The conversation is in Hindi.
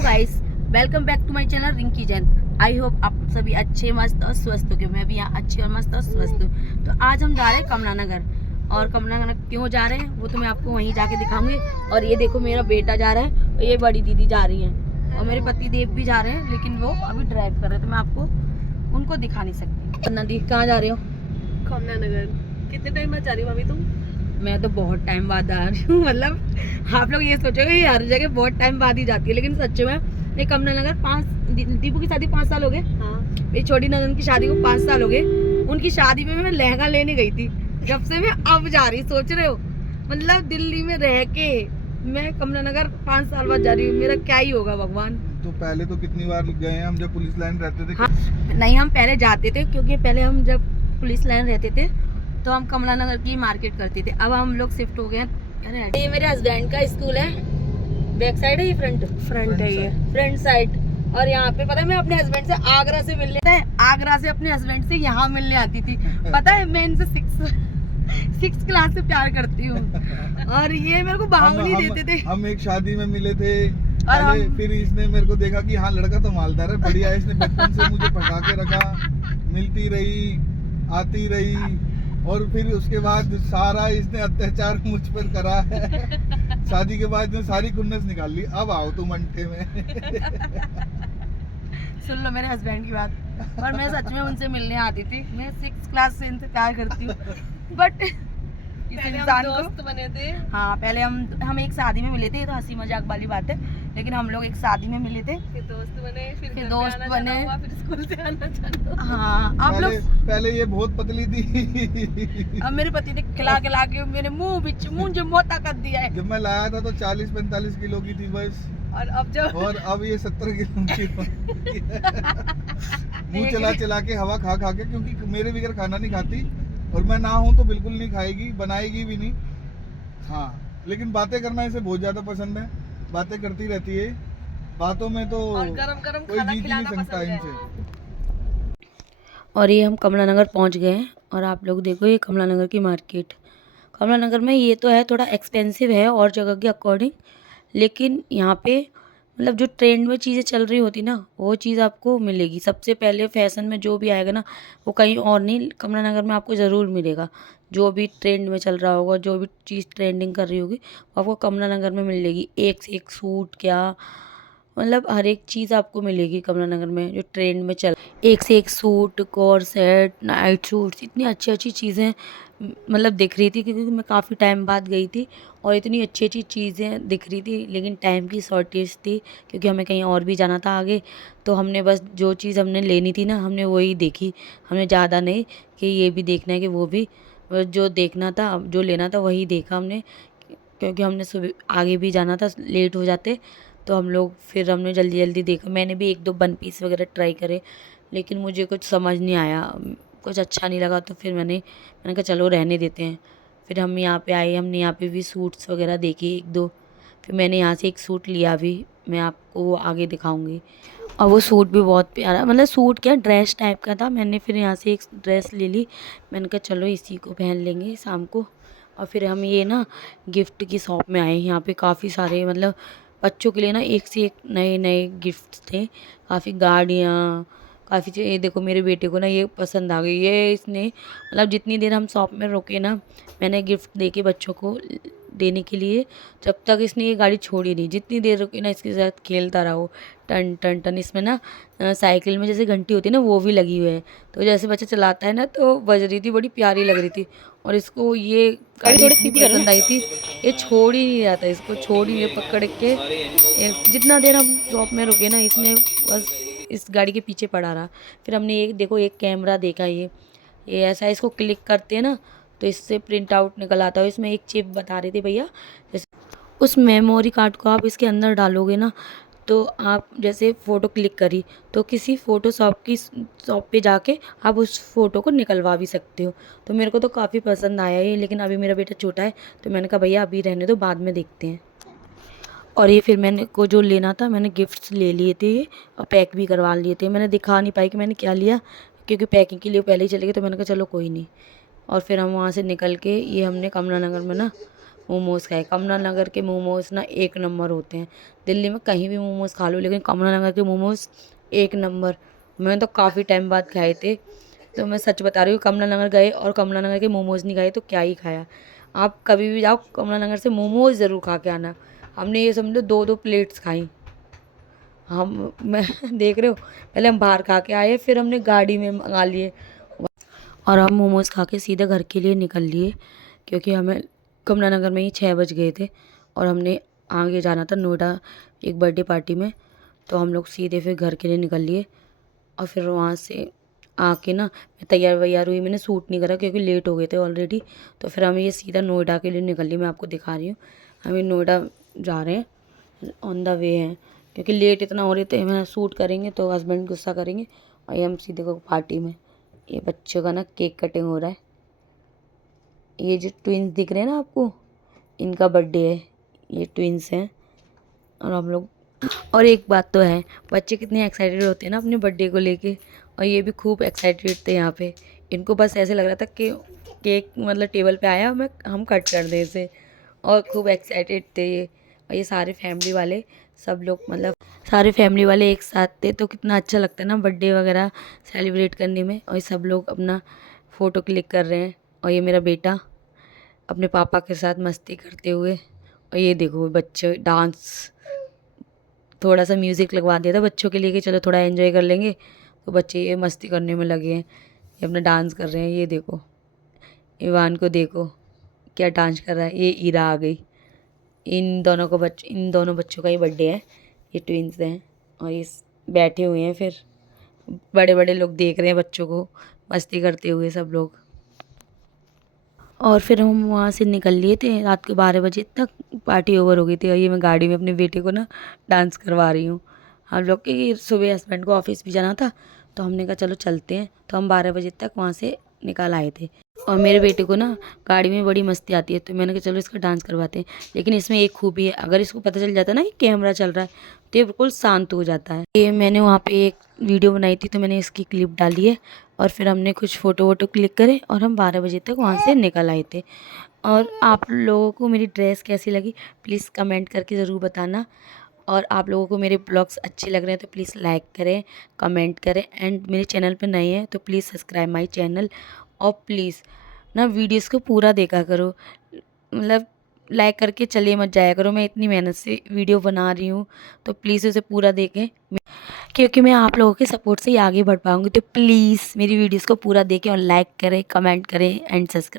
Hello guys, welcome back to my channel Rinki Jain. I hope आप सभी अच्छे मस्त और स्वस्थ हो। मैं भी यहाँ अच्छी और मस्त और स्वस्थ हूँ। तो आज हम जा रहे हैं कमला नगर। और कमला नगर क्यों जा रहे हैं वो तो मैं आपको वहीं जाके दिखाऊंगी। और ये देखो मेरा बेटा जा रहा है और ये बड़ी दीदी जा रही है और मेरे पति देव भी जा रहे हैं, लेकिन वो अभी ड्राइव कर रहे हैं तो मैं आपको उनको दिखा नहीं सकती। नदी कहाँ जा रहे हो? कमला नगर। कितने टाइम बाद जा रही हो भाभी तुम? मैं तो बहुत टाइम बाद आ रही हूँ। मतलब आप लोग ये सोचोगे ये हर जगह बहुत टाइम बाद ही जाती है, लेकिन सच में ये कमला नगर 5 दीपू की शादी 5 साल हो गए। हाँ। मेरी छोटी नंदन की शादी को 5 साल हो गए। उनकी शादी में मैं लहंगा लेने गई थी, जब से मैं अब जा रही। सोच रहे हो मतलब दिल्ली में रह के मैं कमला नगर 5 साल बाद जा रही हूँ। मेरा क्या ही होगा भगवान। तो पहले तो कितनी बार गए हैं हम जब पुलिस लाइन रहते थे। हाँ, नहीं हम पहले जाते थे, क्योंकि पहले हम जब पुलिस लाइन रहते थे तो हम कमला नगर की मार्केट करते थे। अब हम लोग शिफ्ट हो गए हैं। ये मेरे हस्बैंड का स्कूल है। बैक साइड है ये फ्रंट है ये फ्रंट साइड। और यहाँ पे पता है मैं अपने हस्बैंड से आगरा से मिलने आगरा से अपने हस्बैंड से यहाँ मिलने आती थी। पता है मैं इनसे 6th क्लास से प्यार करती हूँ और ये मेरे को बहाव नहीं देते थे। हम एक शादी में मिले थे और पहले, फिर इसने मेरे को देखा कि हाँ लड़का तो मालदार है, बढ़िया है। इसने बचपन से मुझे पटा के रखा, मिलती रही, आती रही, और फिर उसके बाद सारा इसने अत्याचार मुझ पर करा है। शादी के बाद इसने सारी खुन्नस निकाल ली। अब आओ तुम अंटे में। सुन लो मेरे हस्बैंड की बात। और मैं सच में उनसे मिलने आती थी। मैं 6th क्लास से इनसे प्यार करती हूँ, बट इस इंसान को दोस्त बने थे। हाँ पहले हम एक शादी में मिले थे। ये तो हंसी मजाक वाली बात है, लेकिन हम लोग एक शादी में मिले थे, फिर दोस्त बने, फिर घर पे दोस्त आना बने। जाना हुआ, फिर स्कूल से आना जाना हुआ। हाँ आप पहले, लोग पहले ये बहुत पतली थी। अब मेरे पति ने खिला के मेरे मुंह जो मोटा कर दिया है। जब मैं लाया था तो 40-45 किलो की थी बस, और अब ये 70 किलो की मुंह चला चला के, हवा खा खा के, क्योंकि मेरे बगैर खाना नहीं खाती और मैं ना हूँ तो बिल्कुल नहीं खाएगी, बनाएगी भी नहीं। हाँ, लेकिन बातें करना इसे बहुत ज्यादा पसंद है। बातें करती रहती है, बातों में तो और गरम कोई खाना जीत ही नहीं खिलाना सकता पसंद है। इनसे। और ये हम कमला नगर पहुंच गए हैं और आप लोग देखो ये कमला नगर की मार्केट। कमला नगर में ये तो है थोड़ा एक्सपेंसिव है और जगह के अकॉर्डिंग, लेकिन यहाँ पे मतलब जो ट्रेंड में चीज़ें चल रही होती ना वो चीज़ आपको मिलेगी। सबसे पहले फैशन में जो भी आएगा ना वो कहीं और नहीं, कमला नगर में आपको ज़रूर मिलेगा। जो भी ट्रेंड में चल रहा होगा, जो भी चीज़ ट्रेंडिंग कर रही होगी वो आपको कमला नगर में मिलेगी। एक से एक सूट क्या मतलब हर एक चीज़ आपको मिलेगी कमला नगर में जो ट्रेंड में चल। एक से एक suit, core set, night suits, इतनी अच्छी अच्छी चीज़ें मतलब दिख रही थी, क्योंकि मैं काफ़ी टाइम बाद गई थी और इतनी अच्छी अच्छी चीज़ें दिख रही थी, लेकिन टाइम की शॉर्टेज थी क्योंकि हमें कहीं और भी जाना था आगे। तो हमने बस जो चीज़ हमने लेनी थी ना हमने वही देखी, हमने ज़्यादा नहीं कि ये भी देखना है कि वो भी, जो देखना था जो लेना था वही देखा हमने, क्योंकि हमने सुबह आगे भी जाना था, लेट हो जाते तो हम लोग, फिर हमने जल्दी जल्दी देखा। मैंने भी 1-2 वन पीस वगैरह ट्राई करे, लेकिन मुझे कुछ समझ नहीं आया, कुछ अच्छा नहीं लगा, तो फिर मैंने कहा चलो रहने देते हैं। फिर हम यहाँ पे आए, हमने यहाँ पे भी सूट्स वगैरह देखे 1-2। फिर मैंने यहाँ से एक सूट लिया भी, मैं आपको वो आगे दिखाऊंगी। और वो सूट भी बहुत प्यारा, मतलब सूट क्या ड्रेस टाइप का था। मैंने फिर यहाँ से एक ड्रेस ले ली, मैंने कहा चलो इसी को पहन लेंगे शाम को। और फिर हम ये ना गिफ्ट की शॉप में आए। यहाँ पे काफ़ी सारे मतलब बच्चों के लिए ना एक से एक नए नए गिफ्ट थे, काफ़ी गाड़ियाँ, काफ़ी चीज़। ये देखो मेरे बेटे को ना ये पसंद आ गई। ये इसने मतलब जितनी देर हम शॉप में रुके ना, मैंने गिफ्ट दे के बच्चों को देने के लिए, जब तक इसने ये गाड़ी छोड़ी नहीं। जितनी देर रुकी ना इसके साथ खेलता रहा वो, टन टन टन। इसमें ना साइकिल में जैसे घंटी होती है ना वो भी लगी हुई है, तो जैसे बच्चा चलाता है ना तो बज रही थी, बड़ी प्यारी लग रही थी। और इसको ये गाड़ी इतनी पसंद आई थी, ये छोड़ ही नहीं रहा था, इसको छोड़ ही नहीं, पकड़ के जितना देर हम शॉप में रुके ना इसने बस इस गाड़ी के पीछे पड़ा रहा। फिर हमने एक देखो एक कैमरा देखा, ये ऐसा इसको क्लिक करते हैं ना तो इससे प्रिंट आउट निकल आता है। इसमें एक चिप बता रहे थे भैया, जैसे उस मेमोरी कार्ड को आप इसके अंदर डालोगे ना तो आप जैसे फ़ोटो क्लिक करी तो किसी फ़ोटोशॉप की शॉप पे जाके आप उस फ़ोटो को निकलवा भी सकते हो। तो मेरे को तो काफ़ी पसंद आया ये, लेकिन अभी मेरा बेटा छोटा है तो मैंने कहा भैया अभी रहने दो, बाद में देखते हैं। और ये फिर मैंने को जो लेना था मैंने गिफ्ट्स ले लिए थे ये, और पैक भी करवा लिए थे। मैंने दिखा नहीं पाई कि मैंने क्या लिया, क्योंकि पैकिंग के लिए पहले ही चले गए, तो मैंने कहा चलो कोई नहीं। और फिर हम वहाँ से निकल के ये हमने कमला नगर में ना मोमोज़ खाए। कमला नगर के मोमोज़ ना एक नंबर होते हैं। दिल्ली में कहीं भी मोमोज़ खा लो, लेकिन कमला नगर के मोमोज़ एक नंबर। मैंने तो काफ़ी टाइम बाद खाए थे, तो मैं सच बता रही हूँ, कमला नगर गए और कमला नगर के मोमोज़ नहीं खाए तो क्या ही खाया। आप कभी भी जाओ कमला नगर से मोमोज़ ज़रूर खा के आना। हमने ये समझो 2-2 प्लेट्स खाई। मैं देख रहे हो, पहले हम बाहर खा के आए, फिर हमने गाड़ी में मंगा लिए और हम मोमोज़ खा के सीधे घर के लिए निकल लिए, क्योंकि हमें कमला नगर में ही 6 बज गए थे और हमने आगे जाना था नोएडा एक बर्थडे पार्टी में। तो हम लोग सीधे फिर घर के लिए निकल लिए और फिर वहाँ से आके ना मैं तैयार वैयार हुई। मैंने सूट नहीं करा क्योंकि लेट हो गए थे ऑलरेडी। तो फिर हम ये सीधा नोएडा के लिए निकल लिए। मैं आपको दिखा रही हूँ, हमें नोएडा जा रहे हैं, ऑन द वे हैं, क्योंकि लेट इतना हो रहे थे। मैं सूट करेंगे तो हस्बैंड गुस्सा करेंगे। और ये हम सीधे को पार्टी में, ये बच्चों का ना केक कटिंग हो रहा है। ये जो ट्विंस दिख रहे हैं ना आपको, इनका बर्थडे है, ये ट्विंस हैं। और हम लोग, और एक बात तो है, बच्चे कितने एक्साइटेड होते हैं ना अपने बर्थडे को लेके, और ये भी खूब एक्साइटेड थे यहाँ पे। इनको बस ऐसे लग रहा था कि केक मतलब टेबल पे आया, हम कट कर दें इसे, और खूब एक्साइटेड थे ये। और ये सारे फैमिली वाले सब लोग, मतलब सारे फैमिली वाले एक साथ थे, तो कितना अच्छा लगता है ना बर्थडे वगैरह सेलिब्रेट करने में। और ये सब लोग अपना फ़ोटो क्लिक कर रहे हैं। और ये मेरा बेटा अपने पापा के साथ मस्ती करते हुए, और ये देखो बच्चे डांस, थोड़ा सा म्यूज़िक लगवा दिया था बच्चों के लिए कि चलो थोड़ा एंजॉय कर लेंगे, तो बच्चे ये मस्ती करने में लगे हैं, ये अपना डांस कर रहे हैं। ये देखो इवान को देखो क्या डांस कर रहा है। ये ईरा आ गई। इन दोनों बच्चों का ही बर्थडे है, ये ट्विंस हैं। और ये बैठे हुए हैं, फिर बड़े बड़े लोग देख रहे हैं बच्चों को मस्ती करते हुए सब लोग। और फिर हम वहाँ से निकल लिए थे, रात के 12 बजे तक पार्टी ओवर हो गई थी। और ये मैं गाड़ी में अपने बेटे को ना डांस करवा रही हूँ। हम लोग के सुबह हस्बैंड को ऑफिस भी जाना था, तो हमने कहा चलो चलते हैं। तो हम 12 बजे तक वहाँ से निकल आए थे। और मेरे बेटे को ना गाड़ी में बड़ी मस्ती आती है, तो मैंने कहा चलो इसका डांस करवाते हैं। लेकिन इसमें एक खूबी है, अगर इसको पता चल जाता है ना कि कैमरा चल रहा है, तो ये बिल्कुल शांत हो जाता है। ये मैंने वहाँ पे एक वीडियो बनाई थी, तो मैंने इसकी क्लिप डाली है। और फिर हमने कुछ फ़ोटो वोटो क्लिक करे और हम 12 बजे तक वहाँ से निकल आए थे। और आप लोगों को मेरी ड्रेस कैसी लगी प्लीज़ कमेंट करके ज़रूर बताना। और आप लोगों को मेरे ब्लॉग्स अच्छे लग रहे हैं तो प्लीज़ लाइक करें, कमेंट करें, एंड मेरे चैनल पे नए हैं तो प्लीज़ सब्सक्राइब माय चैनल। और प्लीज़ ना वीडियोस को पूरा देखा करो, मतलब लाइक करके चले मत जाया करो। मैं इतनी मेहनत से वीडियो बना रही हूँ, तो प्लीज़ उसे पूरा देखें, क्योंकि मैं आप लोगों के सपोर्ट से ही आगे बढ़ पाऊँगी। तो प्लीज़ मेरी वीडियोस को पूरा देखें और लाइक करें, कमेंट करें एंड सब्सक्राइब।